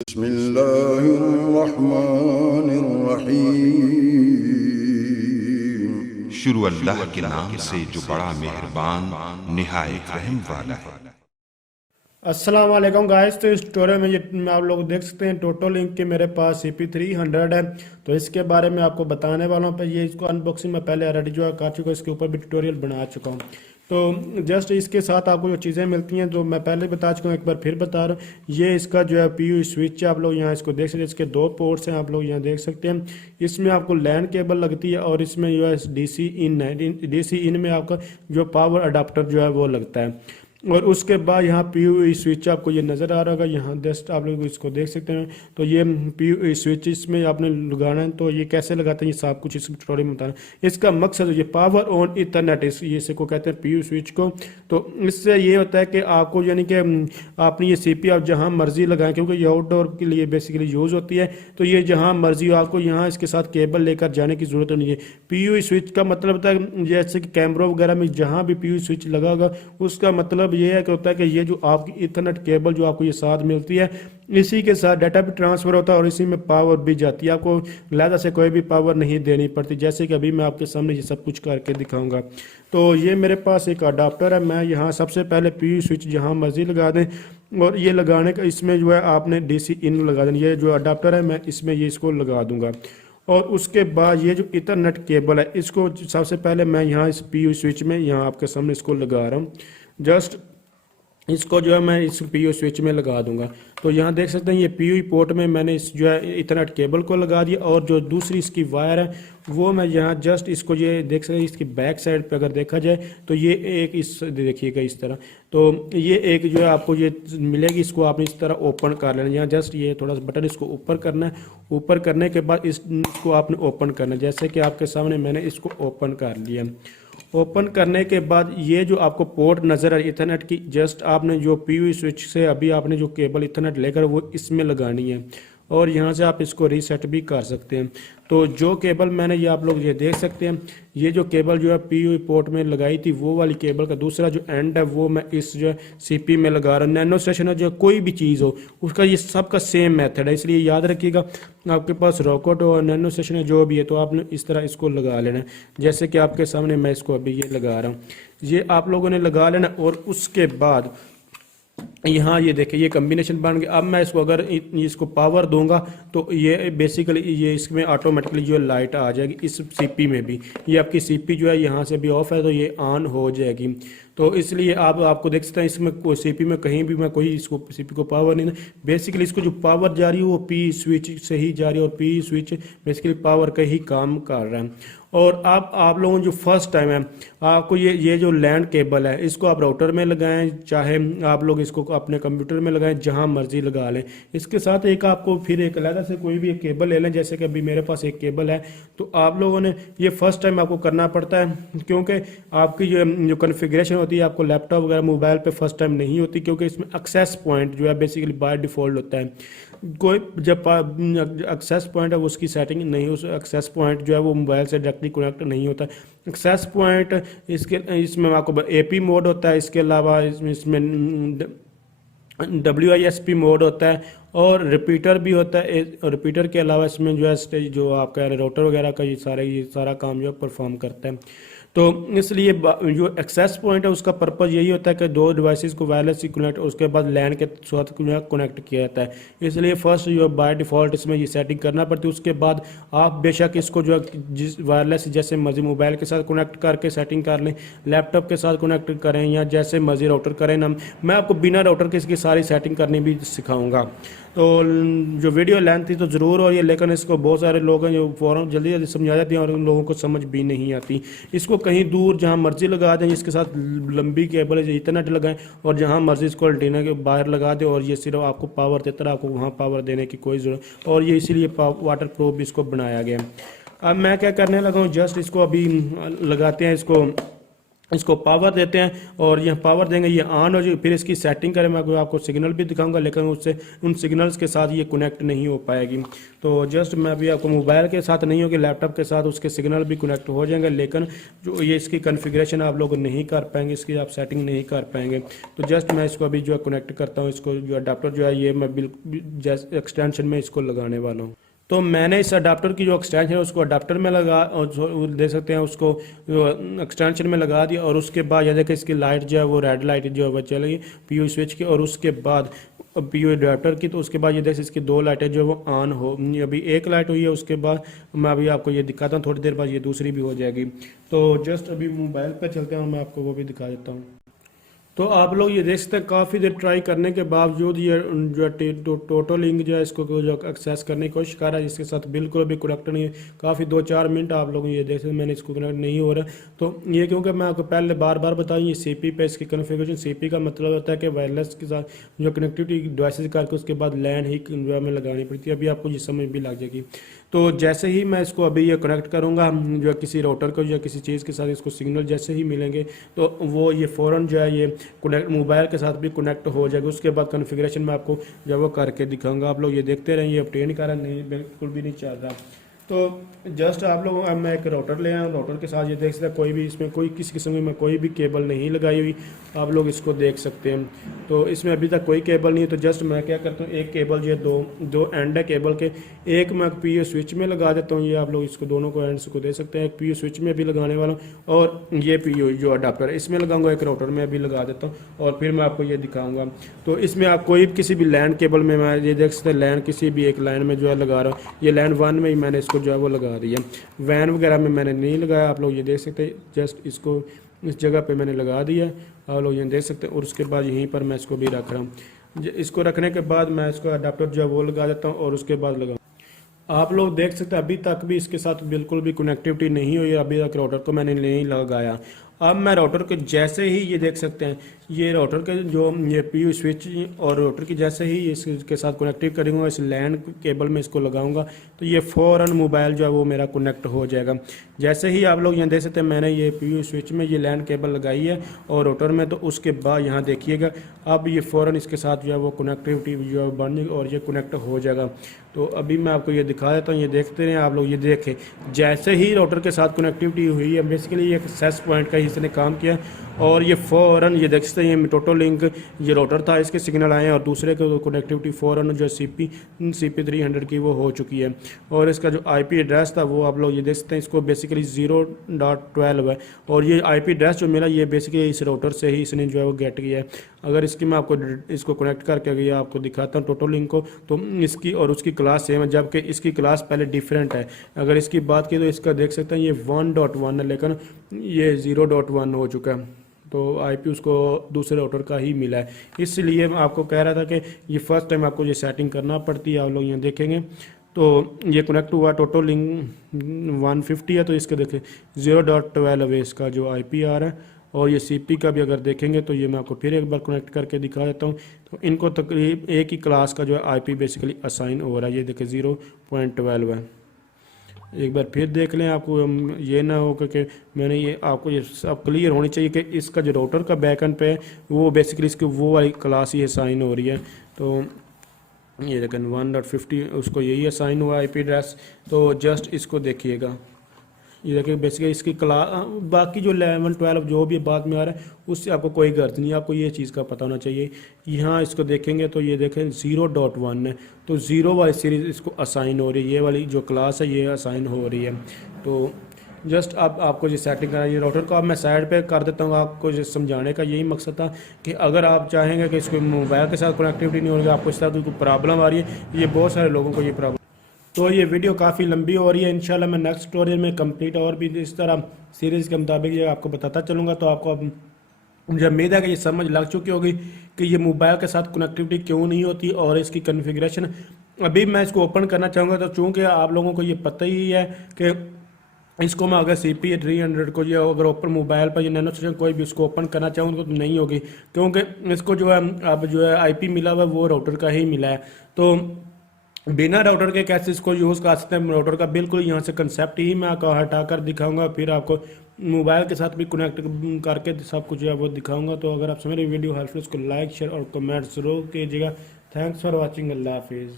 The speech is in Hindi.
बिस्मिल्लाहिर्रहमानिर्रहीम। शुरू अल्लाह के नाम से जो बड़ा मेहरबान निहायत रहम वाला है। अस्सलाम वालेकुम गाइस। तो इस ट्यूटोरियल में ये आप लोग देख सकते हैं टोटो लिंक के मेरे पास CP300 है। तो इसके बारे में आपको बताने वाला हूँ। पर ये इसको अनबॉक्सिंग में पहले ऑलरेडी जो है कर चुका हूँ, इसके ऊपर भी ट्यूटोरियल बना चुका हूँ। तो जस्ट इसके साथ आपको जो चीज़ें मिलती हैं जो मैं पहले बता चुका हूँ, एक बार फिर बता रहा हूँ। ये इसका जो है PU स्विच है, आप लोग यहाँ इसको देख सकते हैं। इसके दो पोर्ट्स हैं, आप लोग यहाँ देख सकते हैं। इसमें आपको लैन केबल लगती है और इसमें जो है DC इन है। DC इन में आपका जो पावर अडाप्टर जो है वो लगता है। और उसके बाद यहाँ PU स्विच आपको ये नज़र आ रहा होगा, यहाँ जस्ट आप लोग इसको देख सकते हैं। तो ये PU स्विच इसमें आपने लगाना है। तो ये कैसे लगाते हैं ये सब कुछ इस ट्यूटोरियल में बताना। इसका मकसद ये पावर ऑन इथरनेट इसे को कहते हैं PU स्विच को। तो इससे ये होता है कि आपको यानी कि आपने ये CP आप जहाँ मर्जी लगाएं, क्योंकि ये आउटडोर के लिए बेसिकली यूज़ होती है। तो ये जहाँ मर्जी हो आपको यहाँ इसके साथ केबल लेकर जाने की ज़रूरत नहीं है। PU स्विच का मतलब होता है जैसे कि कैमरा वगैरह में जहाँ भी PU स्विच लगा होगा उसका मतलब ये है कि होता है कि ये जो आपकी इथरनेट केबल जो आपको ये साथ मिलती है, इसी के साथ डाटा भी ट्रांसफर होता है और इसी में पावर भी जाती है। आपको अलग से कोई भी पावर नहीं देनी पड़ती, जैसे कि अभी मैं आपके सामने ये सब कुछ करके दिखाऊंगा। तो ये मेरे पास एक अडाप्टर है। मैं यहाँ सबसे पहले PU स्विच जहाँ मर्जी लगा दें, और ये लगाने का इसमें जो है आपने DC इन लगा देना। ये जो अडाप्टर है मैं इसमें ये इसको लगा दूंगा। और उसके बाद ये जो इथरनेट केबल है इसको सबसे पहले मैं यहाँ इस PU स्विच में यहाँ आपके सामने इसको लगा रहा हूँ। जस्ट इसको जो है मैं इस PU स्विच में लगा दूंगा। तो यहाँ देख सकते हैं ये PU पोर्ट में मैंने इस जो है इथरनेट केबल को लगा दिया। और जो दूसरी इसकी वायर है वो मैं यहाँ जस्ट इसको ये देख सकते हैं, इसकी बैक साइड पे अगर देखा जाए तो ये एक इस देखिएगा इस तरह। तो ये एक जो है आपको ये मिलेगी, इसको आपने इस तरह ओपन कर लेना। यहाँ जस्ट ये थोड़ा सा बटन इसको ऊपर करना है। ऊपर करने के बाद इसको आपने ओपन करना है, जैसे कि आपके सामने मैंने इसको ओपन कर लिया। ओपन करने के बाद ये जो आपको पोर्ट नज़र है इथरनेट की, जस्ट आपने जो PU स्विच से अभी आपने जो केबल इथरनेट लेकर वो इसमें लगानी है। और यहाँ से आप इसको रीसेट भी कर सकते हैं। तो जो केबल मैंने ये आप लोग ये देख सकते हैं, ये जो केबल जो है PU पोर्ट में लगाई थी वो वाली केबल का दूसरा जो एंड है वो मैं इस जो है CP में लगा रहा हूँ। नैनो स्टेशन है जो कोई भी चीज़ हो उसका ये सब का सेम मेथड है, इसलिए याद रखिएगा। आपके पास रॉकेट हो नैनो स्टेशन है जो भी है तो आपने इस तरह इसको लगा लेना है, जैसे कि आपके सामने मैं इसको अभी ये लगा रहा हूँ। ये आप लोगों ने लगा लेना। और उसके बाद यहाँ ये देखिए ये कम्बिनेशन बन गया। अब मैं इसको अगर इसको पावर दूंगा तो ये बेसिकली ये इसमें ऑटोमेटिकली जो लाइट आ जाएगी। इस CP में भी ये आपकी CP जो है यहाँ से भी ऑफ है तो ये ऑन हो जाएगी। तो इसलिए आपको देख सकते हैं इसमें CP में कहीं भी मैं कोई इसको CP को पावर नहीं, बेसिकली इसको जो पावर जा रही है वो PU स्विच से ही जा रही है। और PU स्विच बेसिकली पावर का ही काम कर रहा है। और आप लोगों जो फर्स्ट टाइम है आपको ये जो लैंड केबल है इसको आप राउटर में लगाएं, चाहे आप लोग इसको अपने कंप्यूटर में लगाएं, जहां मर्जी लगा लें। इसके साथ एक आपको फिर एक अलग से कोई भी एक केबल ले लें, जैसे कि अभी मेरे पास एक केबल है। तो आप लोगों ने ये फर्स्ट टाइम आपको करना पड़ता है, क्योंकि आपकी जो कन्फिग्रेशन होती है आपको लैपटॉप वगैरह मोबाइल पे फर्स्ट टाइम नहीं होती, क्योंकि इसमें एक्सेस पॉइंट जो है बेसिकली बाय डिफ़ॉल्ट होता है। कोई जब एक्सेस पॉइंट है उसकी सेटिंग नहीं, उस एक्सेस पॉइंट जो है वो मोबाइल से डायरेक्टली कनेक्ट नहीं होता। एक्सेस पॉइंट इसमें आपको AP मोड होता है, इसके अलावा इसमें WISP मोड होता है और रिपीटर भी होता है। रिपीटर के अलावा इसमें जो है जो आपका राउटर वगैरह का ये सारा काम जो है परफॉर्म करता है। तो इसलिए जो एक्सेस पॉइंट है उसका पर्पज़ यही होता है कि दो डिवाइसेस को वायरलेसली कनेक्ट, उसके बाद लैन के साथ कनेक्ट किया जाता है। इसलिए फर्स्ट जो बाय डिफ़ॉल्ट इसमें ये सेटिंग करना पड़ती है। उसके बाद आप बेशक इसको जो जिस वायरलेस जैसे मर्जी मोबाइल के साथ कनेक्ट करके सेटिंग कर लें, लैपटॉप के साथ कनेक्ट करें या जैसे मर्जी राउटर करें ना। मैं आपको बिना राउटर के इसकी सारी सेटिंग करनी भी सिखाऊँगा। तो जो वीडियो लेंथ थी तो ज़रूर हो रही है, लेकिन इसको बहुत सारे लोग हैं जो फ़ौरन जल्दी जल्दी समझा जाती हैं और उन लोगों को समझ भी नहीं आती। इसको कहीं दूर जहाँ मर्जी लगा दें, इसके साथ लंबी केबल है इथरनेट लगाएं और जहाँ मर्जी इसको एंटीना के बाहर लगा दें और ये सिर्फ आपको पावर देता है, आपको वहाँ पावर देने की कोई ज़रूरत। और ये इसीलिए वाटर प्रूफ भी इसको बनाया गया। अब मैं क्या करने लगा हूँ, जस्ट इसको अभी लगाते हैं इसको इसको पावर देते हैं और यह पावर देंगे, ये ऑन हो जाए, फिर इसकी सेटिंग करें। मैं आपको सिग्नल भी दिखाऊंगा, लेकिन उससे उन सिग्नल्स के साथ ये कनेक्ट नहीं हो पाएगी। तो जस्ट मैं अभी आपको मोबाइल के साथ नहीं होगी, लैपटॉप के साथ उसके सिग्नल भी कनेक्ट हो जाएंगे, लेकिन जो ये इसकी कॉन्फ़िगरेशन आप लोग नहीं कर पाएंगे, इसकी आप सेटिंग नहीं कर पाएंगे। तो जस्ट मैं इसको अभी जो है कनेक्ट करता हूँ, इसको जो अडाप्टर जो है ये मैं बिल्कुल जैसे एक्सटेंशन में इसको लगाने वाला हूँ। तो मैंने इस अडाप्टर की जो एक्सटेंशन है उसको अडाप्टर में लगा, और दे सकते हैं उसको एक्सटेंशन में लगा दिया, और उसके बाद यह देखिए इसकी लाइट जो है वो रेड लाइट जो है वो चलेगी पीयू स्विच की, और उसके बाद पीयू अडाप्टर की। तो उसके बाद ये देखिए इसकी दो लाइटें जो है वो ऑन हो, अभी एक लाइट हुई है, उसके बाद मैं अभी आपको ये दिखाता हूँ, थोड़ी देर बाद ये दूसरी भी हो जाएगी। तो जस्ट अभी मोबाइल पर चलते हैं और मैं आपको वो भी दिखा देता हूँ। तो आप लोग ये देख सकते हैं काफ़ी देर ट्राई करने के बावजूद ये जो टोटल लिंक जो है इसको जो एक्सेस करने की कोशिश कर रहा है, इसके साथ बिल्कुल भी कनेक्ट नहीं है। काफ़ी 2-4 मिनट आप लोग ये देख सकते हैं, मैंने इसको कनेक्ट नहीं हो रहा। तो ये क्योंकि मैं आपको पहले बार बार बताऊँ, ये सीपी पे इसकी कन्फिगरेशन, सीपी का मतलब होता है कि वायरलेस के साथ जो कनेक्टिविटी डिवाइसेस करके उसके बाद लैन ही में लगानी पड़ती है। अभी आपको ये समझ भी लग जाएगी। तो जैसे ही मैं इसको अभी ये कनेक्ट करूँगा जो किसी राउटर को या किसी चीज़ के साथ, इसको सिग्नल जैसे ही मिलेंगे तो वो ये फ़ौरन जो है ये कनेक्ट मोबाइल के साथ भी कनेक्ट हो जाएगा। उसके बाद कॉन्फ़िगरेशन मैं आपको जब वो करके दिखाऊंगा। आप लोग ये देखते रहें, ये अपडेट कर रहा नहीं, बिल्कुल भी नहीं चल रहा। तो जस्ट आप लोग, अब मैं एक राउटर ले आया, राउटर के साथ ये देख सकते हैं कोई भी इसमें कोई किसी किस्म की मैं कोई भी केबल नहीं लगाई हुई, आप लोग इसको देख सकते हैं। तो इसमें अभी तक कोई केबल नहीं है। तो जस्ट मैं क्या करता हूँ, एक केबल जो है दो एंड है केबल के, एक मैं पीयू स्विच में लगा देता हूँ। ये आप लोग इसको दोनों को एंड्स को दे सकते हैं, एक पीयू स्विच में भी लगाने वाला हूँ, और ये पीयू जो अडाप्टर है इसमें लगाऊंगा, एक राउटर में भी लगा देता हूँ, और फिर मैं आपको ये दिखाऊंगा। तो इसमें आप कोई किसी भी लैन केबल में, मैं ये देख सकते हैं लैन किसी भी एक लाइन में जो है लगा रहा हूँ। ये लैन 1 में ही मैंने इसको जो है वो लगा दिया, वैन वगैरह में मैंने नहीं लगाया। आप लोग ये देख सकते हैं, जस्ट इसको इस जगह पे मैंने लगा दिया, आप लोग ये देख सकते हैं। और उसके बाद यहीं पर मैं इसको भी रख रहा हूँ। इसको रखने के बाद मैं इसको अडाप्टर जो है वो लगा देता हूँ, और उसके बाद लगा, आप लोग देख सकते हैं अभी तक भी इसके साथ बिल्कुल भी कनेक्टिविटी नहीं हुई, अभी तक राउटर को मैंने नहीं लगाया। अब मैं राउटर के जैसे ही ये देख सकते हैं, ये राउटर के जो ये पीयू स्विच और राउटर की जैसे ही इसके साथ कनेक्टिव करूँगा, इस लैन केबल में इसको लगाऊंगा, तो ये फ़ौरन मोबाइल जो है वो मेरा कनेक्ट हो जाएगा। जैसे ही आप लोग यहाँ देख सकते हैं मैंने ये पीयू स्विच में ये लैन केबल लगाई है और राउटर में, तो उसके बाद यहाँ देखिएगा अब ये फ़ौरन इसके साथ जो है वो कनेक्टिविटी जो है बन जाएगी और ये कनेक्ट हो जाएगा। तो अभी मैं आपको ये दिखा देता हूँ, ये देखते हैं आप लोग, ये देखें जैसे ही राउटर के साथ कनेक्टिविटी हुई है, बेसिकली ये एक्सेस पॉइंट का इसने काम किया, और ये फ़ौरन ये देख सकते हैं ये टोटल लिंक ये राउटर था, इसके सिग्नल आए और दूसरे के कनेक्टिविटी फ़ौरन जो CP 300 की वो हो चुकी है। और इसका जो IP एड्रेस था वो आप लोग ये देख सकते हैं, इसको बेसिकली 0.12 है, और ये IP एड्रेस जो मिला ये बेसिकली इस राउटर से ही इसने जो है वो गेट किया है। अगर इसकी मैं आपको इसको कनेक्ट करके अगर आपको दिखाता हूँ टोटल लिंक को, तो इसकी और उसकी क्लास सेम है, जबकि इसकी क्लास पहले डिफरेंट है। अगर इसकी बात की तो इसका देख सकते हैं ये 1.1 है, लेकिन ये 0.1 हो चुका है। तो IP उसको दूसरे राउटर का ही मिला है, इसलिए मैं आपको कह रहा था कि ये फर्स्ट टाइम आपको ये सेटिंग करना पड़ती है। आप लोग यहाँ देखेंगे तो ये कनेक्ट हुआ, टोटल लिंक 150 है, तो इसके देखें 0.12 है इसका जो IP आ रहा है। और ये CP का भी अगर देखेंगे तो ये मैं आपको फिर एक बार कनेक्ट करके दिखा देता हूँ। तो इनको तकरीब एक ही क्लास का जो है IP बेसिकली असाइन हो रहा है, ये देखें 0.12 है। एक बार फिर देख लें, आपको ये ना हो कि मैंने ये आपको ये सब क्लियर होनी चाहिए कि इसका जो राउटर का बैकएंड पे है वो बेसिकली इसकी वो वाली क्लास ही असाइन हो रही है। तो ये देखें 1.50 उसको यही असाइन हुआ IP एड्रेस। तो जस्ट इसको देखिएगा, ये देखिए बेसिकली इसकी क्लास, बाकी जो 11-12 जो भी बाद में आ रहा है उससे आपको कोई गर्ज नहीं है, आपको ये चीज़ का पता होना चाहिए। यहाँ इसको देखेंगे तो ये देखें 0.1 है, तो 0 वाली सीरीज़ इसको असाइन हो रही है, ये वाली जो क्लास है ये असाइन हो रही है। तो जस्ट अब आपको ये सेटिंग करना है। ये राउटर को अब मैं साइड पे कर देता हूँ, आपको ये समझाने का यही मकसद था कि अगर आप चाहेंगे कि इसको मोबाइल के साथ कनेक्टिविटी नहीं होगी, आपको इस तरह की कोई प्रॉब्लम आ रही है, ये बहुत सारे लोगों को ये प्रॉब्लम। तो ये वीडियो काफ़ी लंबी हो रही है, इंशाल्लाह मैं नेक्स्ट ट्यूटोरियल में कंप्लीट और भी इस तरह सीरीज़ के मुताबिक ये आपको बताता चलूँगा। तो आपको अब मुझे उम्मीद है कि ये समझ लग चुकी होगी कि ये मोबाइल के साथ कनेक्टिविटी क्यों नहीं होती और इसकी कॉन्फ़िगरेशन। अभी मैं इसको ओपन करना चाहूँगा, तो चूँकि आप लोगों को ये पता ही है कि इसको मैं अगर CP 300 को ये अगर ओपन मोबाइल पर ये नैनो सिस्टम कोई भी उसको ओपन करना चाहूँ तो नहीं होगी, क्योंकि इसको जो है अब जो है IP मिला हुआ है वो राउटर का ही मिला है। तो बिना राउटर के कैसे इसको यूज़ कर सकते हैं। राउटर का बिल्कुल यहाँ से कंसेप्ट ही मैं आपको हटाकर दिखाऊंगा, फिर आपको मोबाइल के साथ भी कनेक्ट करके सब कुछ जो है वो दिखाऊंगा। तो अगर आप मेरी वीडियो हेल्पफुल, उसको लाइक शेयर और कमेंट जरूर कीजिएगा। थैंक्स फॉर वॉचिंग, अल्लाह हाफिज़।